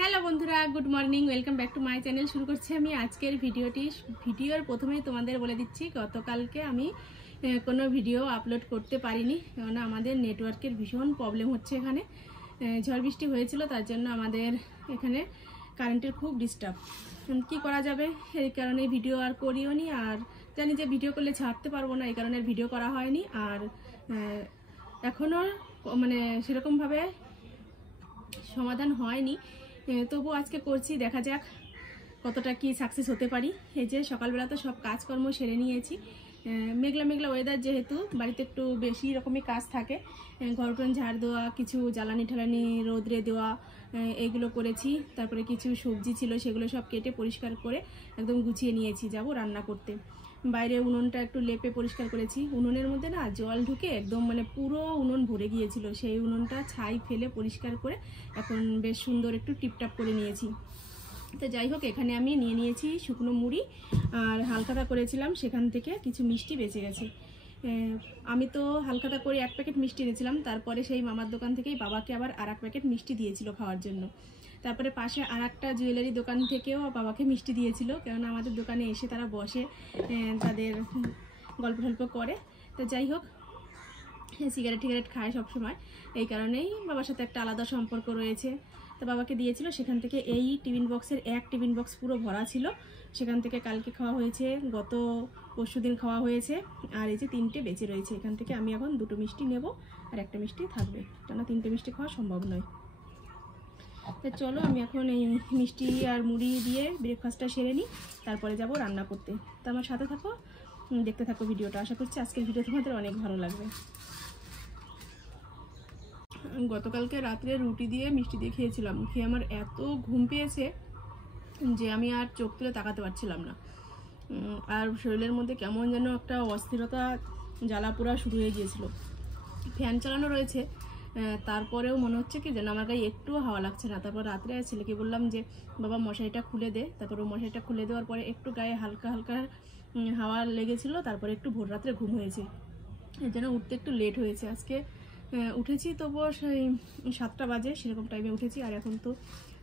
Hello বন্ধুরা, good morning, welcome back to my channel. শুরু করছি আমি আজকের ভিডিওর প্রথমেই তোমাদের বলে দিচ্ছি, গতকালকে আমি কোনো ভিডিও আপলোড করতে পারিনি, কেননা আমাদের নেটওয়ার্কের ভীষণ প্রবলেম হচ্ছে। এখানে ঝড় বৃষ্টি হয়েছিল, তার জন্য আমাদের এখানে কারেন্টের খুব ডিস্টার্ব। কি করা যাবে, এই কারণে ভিডিও আর করিও নি, আর জানি যে ভিডিও করলে ছাড়তে পারবো না, এই কারণে ভিডিও করা হয়নি। আর এখনও মানে সেরকমভাবে সমাধান হয়নি, তবু আজকে করছি, দেখা যাক কতটা কি সাকসেস হতে পারি। এই যে সকালবেলা তো সব কাজকর্ম সেরে নিয়েছি। মেঘলা মেঘলা ওয়েদার, যেহেতু বাড়িতে একটু বেশি রকমের কাজ থাকে, ঘরটন ঝাড় দেওয়া, কিছু জ্বালানি ঠালানি রোদ্রে দেওয়া, এইগুলো করেছি। তারপরে কিছু সবজি ছিল, সেগুলো সব কেটে পরিষ্কার করে একদম গুছিয়ে নিয়েছি, যাব রান্না করতে। বাইরে উনুনটা একটু লেপে পরিষ্কার করেছি। উনুনের মধ্যে না জল ঢুকে একদম মানে পুরো উনুন ভরে গিয়েছিল, সেই উনুনটা ছাই ফেলে পরিষ্কার করে এখন বেশ সুন্দর একটু টিপটাপ করে নিয়েছি। তো যাই হোক, এখানে আমি নিয়ে নিয়েছি শুকনো মুড়ি আর হালখাতা করেছিলাম, সেখান থেকে কিছু মিষ্টি বেঁচে গেছে। আমি তো হালখাতা করে 1 প্যাকেট মিষ্টি এনেছিলাম, তারপরে সেই মামার দোকান থেকেই বাবাকে আবার আর 1 প্যাকেট মিষ্টি দিয়েছিল খাওয়ার জন্য। তারপরে পাশে আর একটা জুয়েলারি দোকান থেকেও বাবাকে মিষ্টি দিয়েছিল, কেননা আমাদের দোকানে এসে তারা বসে, তাদের গল্প টল্প করে। তো যাই হোক, সিগারেট খায় সবসময়, এই কারণেই বাবার সাথে একটা আলাদা সম্পর্ক রয়েছে। তো বাবাকে দিয়েছিল, সেখান থেকে এই টিফিন বক্সের এক টিফিন বক্স পুরো ভরা ছিল, সেখান থেকে কালকে খাওয়া হয়েছে, গত পরশুদিন খাওয়া হয়েছে, আর এই যে 3টে বেঁচে রয়েছে। এখান থেকে আমি এখন 2টো মিষ্টি নেব আর 1টা মিষ্টি থাকবে, কেননা 3টে মিষ্টি খাওয়া সম্ভব নয়। তো চলো, আমি এখন এই মিষ্টি আর মুড়ি দিয়ে ব্রেকফাস্টটা সেরে নিই, তারপরে যাব রান্না করতে। তো আমার সাথে থাকো, দেখতে থাকো ভিডিওটা। আশা করছি আজকের ভিডিও তোমাদের অনেক ভালো লাগবে। গতকালকে রাত্রে রুটি দিয়ে মিষ্টি দিয়ে খেয়েছিলাম, খেয়ে আমার এত ঘুম পেয়েছে যে আমি আর চোখ তুলে তাকাতে পারছিলাম না। আর শরীরের মধ্যে কেমন যেন একটা অস্থিরতা, জ্বালাপোড়া শুরু হয়ে গিয়েছিল। ফ্যান চালানো রয়েছে, তারপরেও মনে হচ্ছে কি যেন আমার গায়ে একটুও হাওয়া লাগছে না। তারপর রাত্রে ছেলেকে বললাম যে বাবা মশারিটা খুলে দে, তারপর ও মশারিটা খুলে দেওয়ার পরে একটু গায়ে হালকা হালকা হাওয়া লেগেছিল, তারপরে একটু ভোর রাত্রে ঘুম হয়েছে, এর জন্য উঠতে একটু লেট হয়েছে। আজকে উঠেছি তবুও সেই 7টা বাজে, সেরকম টাইমে উঠেছি, আর এখন তো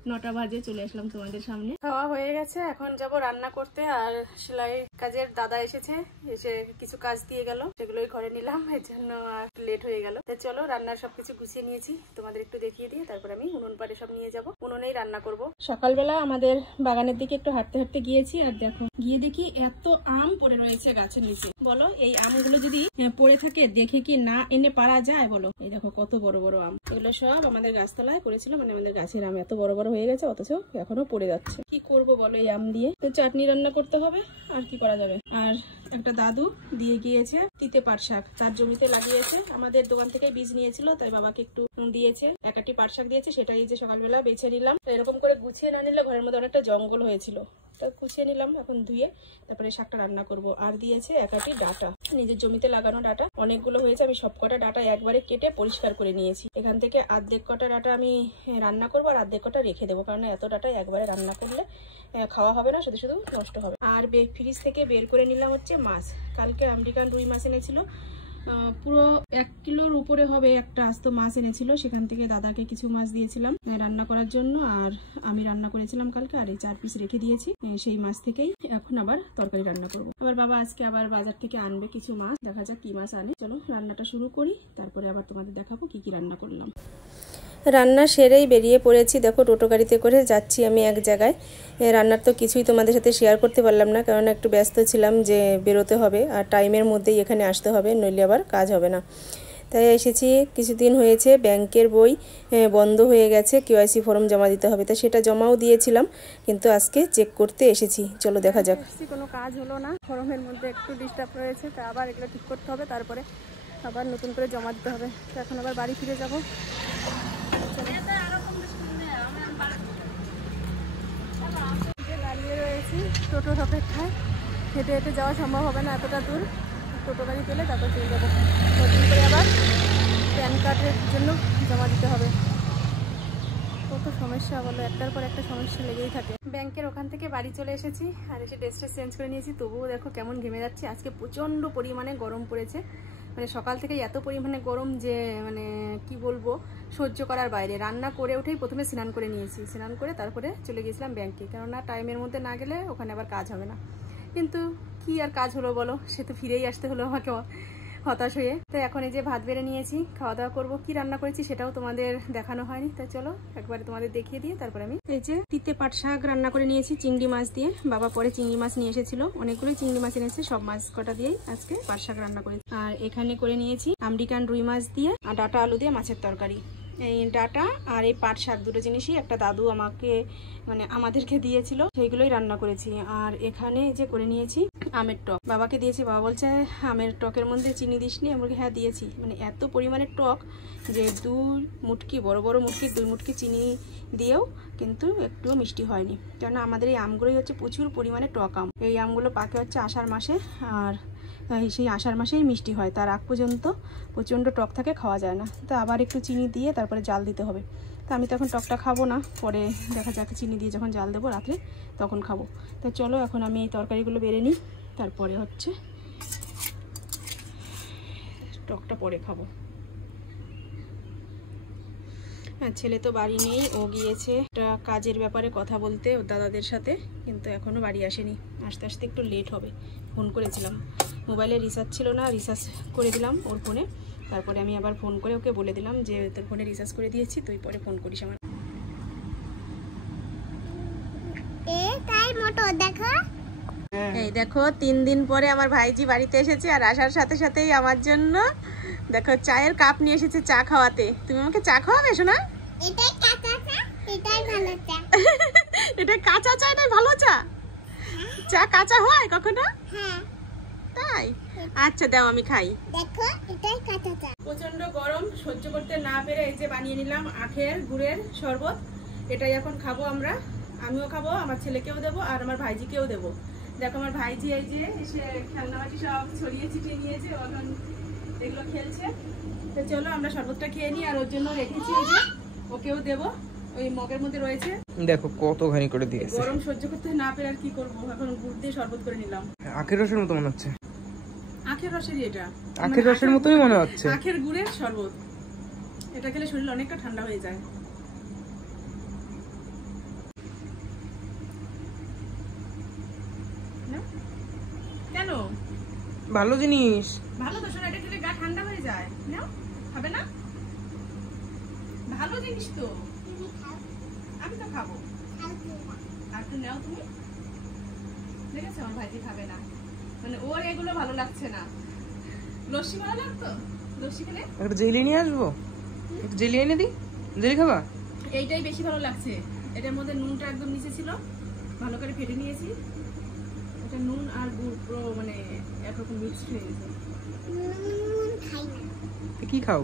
9টা বাজে। চলে আসলাম তোমাদের সামনে। খাওয়া হয়ে গেছে, এখন যাব রান্না করতে। আর সেলাই কাজের দাদা এসেছে, এসে কিছু কাজ দিয়ে গেল, সেগুলোই ঘরে নিলাম, এর জন্য আর লেট হয়ে গেল। চলো, রান্নার সবকিছু গুছিয়ে নিয়েছি, তোমাদের একটু দেখিয়ে দিয়ে তারপর আমি উনুন পাড়ে সব নিয়ে যাব, উনুনেই রান্না করব। সকালবেলা আমাদের বাগানের দিকে একটু হাঁটতে হাঁটতে গিয়েছি, আর দেখো গিয়ে দেখি এত আম পড়ে রয়েছে গাছের নিচে। বলো, এই আমগুলো যদি পড়ে থাকে দেখে কি না এনে পারা যায় বলো? এই দেখো কত বড় বড় আম, এগুলো সব আমাদের গাছতলায় পড়েছিল, মানে আমাদের গাছের আম এত বড় বড় হয়ে গেছে, অথচ এখনো পড়ে যাচ্ছে। কি করব বলো এই আম দিয়ে? তো চাটনি রান্না করতে হবে, আর কি করা যাবে। আর একটা দাদু দিয়ে গিয়েছে তিতে পাট শাক, তার জমিতে লাগিয়েছে, আমাদের দোকান থেকে বীজ নিয়েছিল, তাই বাবাকে একটু দিয়েছে। 1 আটি পাট শাক দিয়েছে, সেটাই যে সকালবেলা বেছে নিলাম। এরকম করে গুছিয়ে না নিলে ঘরের মধ্যে অনেকটা জঙ্গল হয়েছিল, তা গুছিয়ে নিলাম, এখন ধুয়ে তারপরে শাকটা রান্না করব। আর দিয়েছে 1 আটি ডাঁটা, নিজের জমিতে লাগানো ডাঁটা, অনেকগুলো হয়েছে। আমি সবকটা ডাঁটা একবারে কেটে পরিষ্কার করে নিয়েছি। এখান থেকে অর্ধেক কটা ডাঁটা আমি রান্না করবো, আর অর্ধেক কটা রেখে দেবো, কারণ এত ডাঁটা একবারে রান্না করলে খাওয়া হবে না, শুধু শুধু নষ্ট হবে। আর ফ্রিজ থেকে বের করে নিলাম হচ্ছে মাছ, কালকে আমেরিকান রুই মাছ এনেছিল, পুরো 1 কিলোর উপরে হবে একটা আস্ত মাছ এনেছিল, সেখান থেকে দাদাকে কিছু মাছ দিয়েছিলাম রান্না করার জন্য, আর আমি রান্না করেছিলাম কালকে, আর এই 4 পিস রেখে দিয়েছি, সেই মাছ থেকেই এখন আবার তরকারি রান্না করব। আবার বাবা আজকে আবার বাজার থেকে আনবে কিছু মাছ, দেখা যাক কি মাছ আনে। চলো রান্নাটা শুরু করি, তারপরে আবার তোমাদের দেখাবো কি কি রান্না করলাম। রান্না সেরেই বেরিয়ে পড়েছি, দেখো টোটো গাড়িতে করে যাচ্ছি আমি এক জায়গায়। রান্নার তো কিছুই তোমাদের সাথে শেয়ার করতে পারলাম না, কারণ একটু ব্যস্ত ছিলাম যে বেরোতে হবে, আর টাইমের মধ্যেই এখানে আসতে হবে, নইলে আবার কাজ হবে না। তাই এসেছি, কিছুদিন হয়েছে ব্যাংকের বই বন্ধ হয়ে গেছে, কেওয়াইসি ফর্ম জমা দিতে হবে, তা সেটা জমাও দিয়েছিলাম, কিন্তু আজকে চেক করতে এসেছি। চলো দেখা যাক। কোনো কাজ হলো না, ফর্মের মধ্যে একটু ডিস্টার্ব রয়েছে, তা আবার এগুলো ঠিক করতে হবে, তারপরে আবার নতুন করে জমা দিতে হবে। তো এখন আবার বাড়ি ফিরে যাবো। দাঁড়িয়ে রয়েছি টোটোর অপেক্ষায়, হেঁটে হেঁটে যাওয়া সম্ভব হবে না এতটা দূর, টোটো গাড়ি পেলে তারপর চলে যাবো। নতুন করে আবার প্যান কার্ডের জন্য জমা দিতে হবে। কত সমস্যা বলো, একটার পর একটা সমস্যা লেগেই থাকে। ব্যাংকের ওখান থেকে বাড়ি চলে এসেছি, আর এসে ড্রেসটা চেঞ্জ করে নিয়েছি, তবুও দেখো কেমন ঘেমে যাচ্ছে। আজকে প্রচণ্ড পরিমাণে গরম পড়েছে, মানে সকাল থেকেই এত পরিমাণে গরম যে মানে কি বলবো, সহ্য করার বাইরে। রান্না করে উঠেই প্রথমে স্নান করে নিয়েছি, স্নান করে তারপরে চলে গিয়েছিলাম ব্যাংকে, কেননা টাইমের মধ্যে না গেলে ওখানে আবার কাজ হবে না। কিন্তু কি আর কাজ হলো বলো, সে তো ফিরেই আসতে হলো আমাকে হতাশ হয়ে। তো এখন এই যে ভাত বেড়ে নিয়েছি, খাওয়া দাওয়া করবো। কি রান্না করেছি সেটাও তোমাদের দেখানো হয়নি, তাই চলো একবারে তোমাদের দেখিয়ে দিয়ে তারপরে আমি এই যে তিতে পাট শাক রান্না করে নিয়েছি চিংড়ি মাছ দিয়ে। বাবা পরে চিংড়ি মাছ নিয়ে এসেছিল, অনেকগুলোই চিংড়ি মাছ এনেছে, সব মাছ কটা দিয়েই আজকে পাট শাক রান্না করেছি। আর এখানে করে নিয়েছি আমেরিকান রুই মাছ দিয়ে আর ডাটা আলু দিয়ে মাছের তরকারি। এই ডাটা আর এই পাট শাক দুটো জিনিসই একটা দাদু আমাকে মানে আমাদেরকে দিয়েছিল, সেইগুলোই রান্না করেছি। আর এখানে যে করে নিয়েছি আমের টক, বাবাকে দিয়েছি। বাবা বলছে আমের টকের মধ্যে চিনি দিসনি, আমি বলি হ্যাঁ দিয়েছি। মানে এত পরিমাণে টক যে 2 মুটকি বড় বড় মুটকি 2 মুটকি চিনি দিয়েও কিন্তু একটুও মিষ্টি হয়নি, কেননা আমাদের এই আমগুলোই হচ্ছে প্রচুর পরিমাণে টক আম। এই আমগুলো পাকে হচ্ছে আষাঢ় মাসে, আর সেই আষাঢ় মাসেই মিষ্টি হয়, তার আগ পর্যন্ত প্রচণ্ড টক থাকে, খাওয়া যায় না। তো আবার একটু চিনি দিয়ে তারপরে জাল দিতে হবে। তো আমি তো এখন টকটা খাবো না, পরে দেখা যাক চিনি দিয়ে যখন জাল দেবো রাত্রে তখন খাবো। তো চলো এখন আমি এই তরকারিগুলো বেড়ে নিই, তারপরে হচ্ছে টকটা পরে খাবো। হ্যাঁ, ছেলে তো বাড়ি নেই, ও গিয়েছে একটা কাজের ব্যাপারে কথা বলতে ওর দাদাদের সাথে, কিন্তু এখনও বাড়ি আসেনি। আসতে আসতে একটু লেট হবে। ফোন করেছিলাম, মোবাইলে রিচার্জ ছিল না, রিচার্জ করে দিলাম ওর ফোনে। তারপরে আমি আবার ফোন করে ওকে বলে দিলাম যে তোর ফোনে রিচার্জ করে দিয়েছি, তুই পরে ফোন করিস আমার। এই দেখো 3 দিন পরে আমার ভাইজি বাড়িতে এসেছে, আর আসার সাথে সাথেই আমার জন্য দেখো চায়ের কাপ নিয়ে এসেছে চা খাওয়াতে। তুমি আমাকে চা খাওয়াবে শোনা? এটাই কাঁচা চা, এটাই ভালো চা। এটা কাঁচা চা, এটাই ভালো চা? চা কাঁচা হয় কখনো? হ্যাঁ। তাই? আচ্ছা দাও আমি খাই। দেখো এটাই কাঁচা চা। প্রচন্ড গরম সহ্য করতে না পেরে এই যে বানিয়ে নিলাম আখের গুড়ের শরবত। এটাই এখন খাবো আমরা, আমিও খাবো, আমার ছেলেকেও দেবো আর আমার ভাইজিকেও দেবো। দেখো আমার ভাইজি এই যে এসে খেলনাবাটি সব ছড়িয়ে ছিটিয়ে নিয়েছে, এখন এগুলো খেলছে। তো চলো আমরা শরবতটা খেয়ে নিই, আর ওর জন্য রেখেছি এই যে ওকেও দেবো, ওই মগের মধ্যে রয়েছে। দেখো কতখানি করে দিয়েছে। গরম সহ্য করতে না পেরে আর কি করবো, এখন গুড় দিয়ে শরবত করে নিলাম। আখের রসের মতো মনে হচ্ছে। আখের রসেরই এটা, আখের রসের মতোই মনে হচ্ছে। আখের গুড়ের শরবত, এটা খেলে শরীর অনেকটা ঠান্ডা হয়ে যায়। কেন? ভালো জিনিস। ভালো তো শোনা, এটা খেলে গা ঠান্ডা হয়ে যায়। নাও, খাবে না? ভালো জিনিস তো, তুমি খাও, আমি তো খাবো। খাও তুমি। আর তো নাও তুমি। দেখেছো আমার ভাইজি খাবে না, মানে ওর এগুলো ভালো লাগছে না। লস্যি ভালো লাগতো, লস্যি খেলে। একটা জেলি নিয়ে আসবো, একটা জেলি এনে দিই। জেলি খাবা? এইটাই বেশি ভালো লাগছে, এটার মধ্যে নুনটা একদম নিচে ছিল, ভালো করে ফেটে নিয়েছি। এটা নুন আর গুড় পুরো মানে একরকম মিক্সড হয়ে গেছে। নুন খাই না। কি খাও?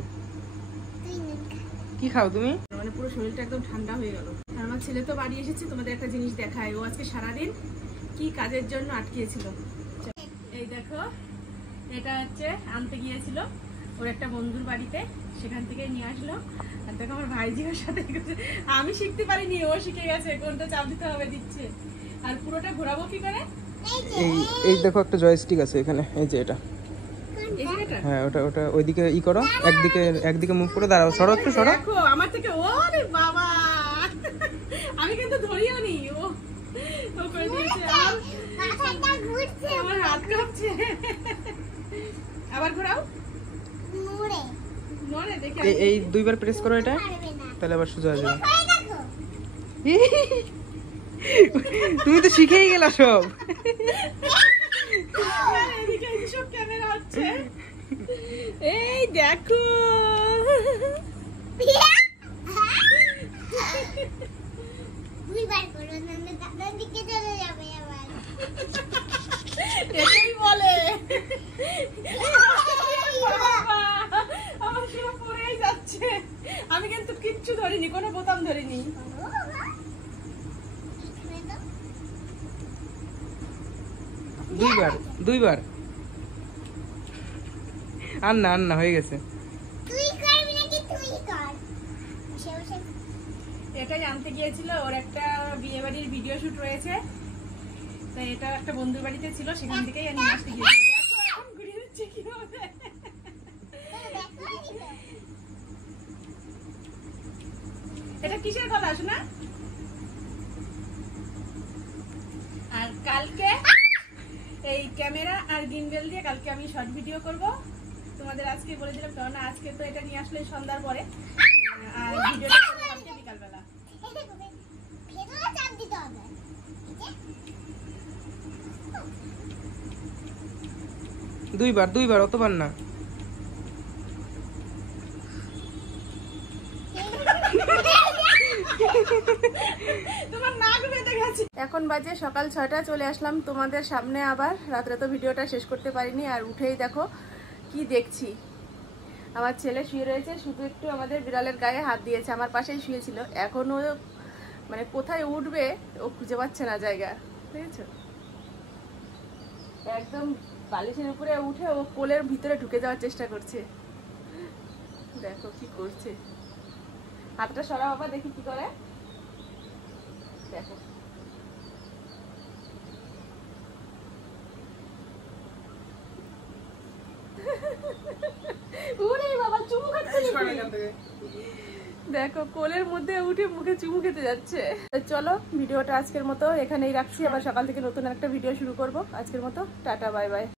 তুই নুন খা। কি খাও তুমি? মানে পুরো শরীরটা একদম ঠান্ডা হয়ে গেল। আর আমার ছেলে তো বাড়ি এসেছে, তোমাদের একটা জিনিস দেখায়। ও আজকে সারাদিন কি কাজের জন্য আটকিয়েছিল। এই দেখো, এটা হচ্ছে আনতে গিয়েছিল ওর একটা বন্ধুর বাড়িতে, সেখান থেকে নিয়ে আসলো। আর দেখো আমার ভাইজি ওর সাথে আমি শিখতে পারিনি, ও শিখে গেছে কোনটা চাপ দিতে হবে, দিচ্ছে। আর পুরোটা ঘোরাবো কি করে? এই এই দেখো একটা জয়স্টিক আছে এখানে, এই যে এটা। এই যে এটা? হ্যাঁ ওটা ওটা ওইদিকে ই করো, একদিকে মুভ করে দাঁড়াও, সরো একটু সরো। দেখো আমার থেকে, ওরে বাবা আমি কিন্তু ধরিও নি, ও করে দিয়েছে। মাথাটা ঘুরছে। আমার হাত কাঁপছে। আবার ঘোরাও, মুড়ে। নড়ে দেখে। এই 2 বার প্রেস করো এটা, পারবে না। তাহলে আবার সোজা হয়ে যাবে। করে দেখো। তুমি তো শিখেই গেলা সব। এদিকে সব ক্যামেরা হচ্ছে, এই দেখো। দুইবার করো, নাহলে দাদার দিকে চলে যাবে আবার। এটাই বলে। বাবা, আমার সব পড়েই যাচ্ছে। আমি কিন্তু কিচ্ছু ধরিনি, কোনো বোতাম ধরিনি। দুইবার আর না হয়ে গেছে। তুই করবি নাকি তুই কর? বসে বসে এটাই আনতে গিয়েছিল, ওর একটা বিয়ে বাড়ির ভিডিও শুট রয়েছে, তাই এটা একটা বন্ধুর বাড়িতে ছিল, সেখান থেকেই নিয়ে আসতে গিয়েছিল। দেখো এখন ঘুরিয়ে দিচ্ছে কিভাবে। এটা কিসের কথা শোনা? আর কালকে এই ক্যামেরা আর গিম্বেল দিয়ে কালকে আমি শর্ট ভিডিও করব। তোমাদের আজকে বলে দিলাম, কারণ আজকে তো এটা নিয়ে আসলে সন্ধ্যার পরে, আর ভিডিওটা করব কালকে বিকালবেলা। ভেতরে চাপ দিতে হবে। দুইবার অতবার না। তোমার নাক বেঁধে গেছে। এখন বাজে সকাল 6টা, চলে আসলাম তোমাদের সামনে আবার। রাত্রে তো ভিডিওটা শেষ করতে পারিনি, আর উঠেই দেখো কি দেখছি। আমার ছেলে শুয়ে রয়েছে, শুধু একটু আমাদের বিড়ালের গায়ে হাত দিয়েছে, আমার পাশেই শুয়েছিল। এখনো মানে কোথায় উঠবে ও খুঁজে পাচ্ছে না জায়গা, বুঝেছো? একদম বালিশের উপরে উঠে ও কোলের ভিতরে ঢুকে যাওয়ার চেষ্টা করছে। দেখো কি করছে। হাতটা সরা বাবা, দেখি কি করে। দেখো উরে বাবা, চুমু খাচ্ছে নাকি? দেখো কোলের মধ্যে উঠে মুখে চুমু খেতে যাচ্ছে। চলো ভিডিওটা আজকের মতো এখানেই রাখছি, আবার সকাল থেকে নতুন একটা ভিডিও শুরু করব। আজকের মতো টাটা, বাই বাই।